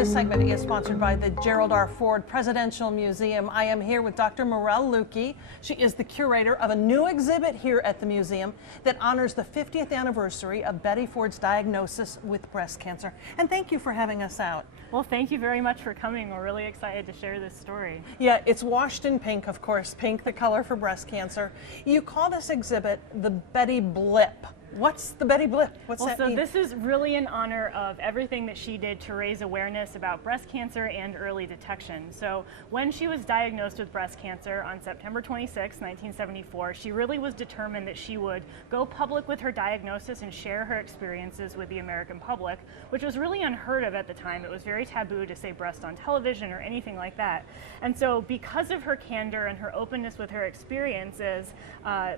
This segment is sponsored by the Gerald R. Ford Presidential Museum. I am here with Dr. Morel Lukey. She is the curator of a new exhibit here at the museum that honors the 50th anniversary of Betty Ford's diagnosis with breast cancer. And thank you for having us out. Well, thank you very much for coming. We're really excited to share this story. Yeah, it's washed in pink, of course, pink, the color for breast cancer. You call this exhibit the Betty Blip. What's the Betty Blip? What's that mean? This is really in honor of everything that she did to raise awareness about breast cancer and early detection. So when she was diagnosed with breast cancer on September 26, 1974, she really was determined that she would go public with her diagnosis and share her experiences with the American public, which was really unheard of at the time. It was very taboo to say breast on television or anything like that. And so because of her candor and her openness with her experiences,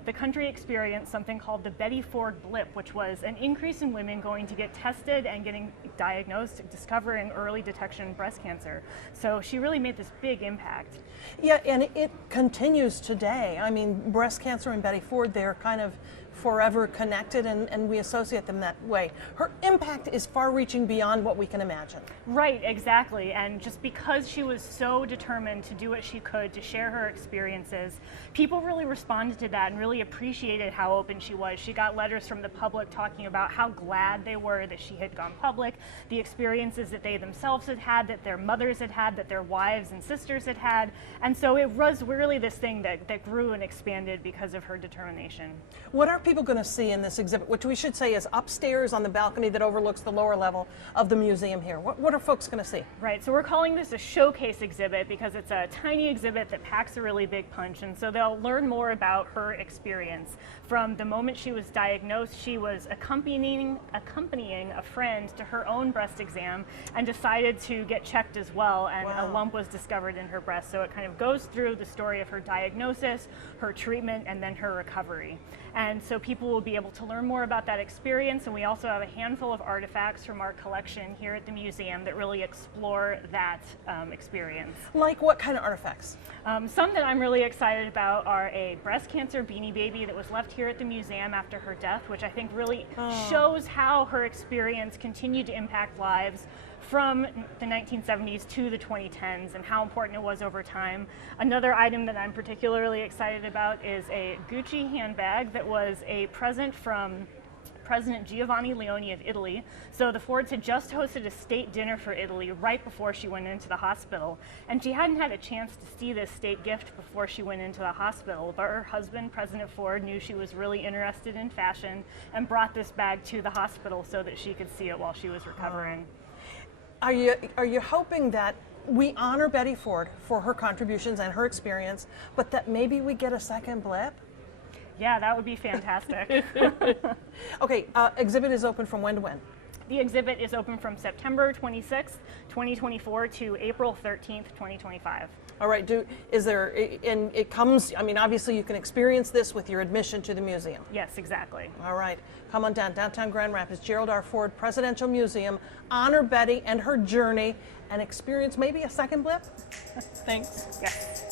the country experienced something called the Betty Ford Blip, which was an increase in women going to get tested and getting diagnosed, discovering early detection breast cancer. So she really made this big impact. Yeah, and it continues today. I mean, breast cancer and Betty Ford, they're kind of forever connected, and we associate them that way. Her impact is far-reaching beyond what we can imagine. Right, exactly. And just because she was so determined to do what she could to share her experiences, people really responded to that and really appreciated how open she was. She got letters from the public talking about how glad they were that she had gone public, the experiences that they themselves had had, that their mothers had had, that their wives and sisters had had. And so it was really this thing that grew and expanded because of her determination. What are people going to see in this exhibit, which we should say is upstairs on the balcony that overlooks the lower level of the museum here? What are folks going to see? Right, so we're calling this a showcase exhibit because it's a tiny exhibit that packs a really big punch, and so they'll learn more about her experience. From the moment she was diagnosed, she was accompanying a friend to her own breast exam and decided to get checked as well, and Wow. a lump was discovered in her breast. So it kind of goes through the story of her diagnosis, her treatment, and then her recovery. And so people will be able to learn more about that experience, and we also have a handful of artifacts from our collection here at the museum that really explore that experience. Like what kind of artifacts? Some that I'm really excited about are a breast cancer beanie baby that was left here at the museum after her death, which I think really shows how her experience continued to impact lives from the 1970s to the 2010s and how important it was over time. Another item that I'm particularly excited about is a Gucci handbag that was a present from President Giovanni Leone of Italy. So the Fords had just hosted a state dinner for Italy right before she went into the hospital. And she hadn't had a chance to see this state gift before she went into the hospital. But her husband, President Ford, knew she was really interested in fashion and brought this bag to the hospital so that she could see it while she was recovering. Are you hoping that we honor Betty Ford for her contributions and her experience, but that maybe we get a second blip? Yeah, that would be fantastic. Okay, exhibit is open from when to when? The exhibit is open from September 26th, 2024 to April 13th, 2025. All right, and it comes, I mean, obviously you can experience this with your admission to the museum. Yes, exactly. All right, come on down, downtown Grand Rapids, Gerald R. Ford Presidential Museum, honor Betty and her journey, and experience maybe a second blip? Thanks. Yes.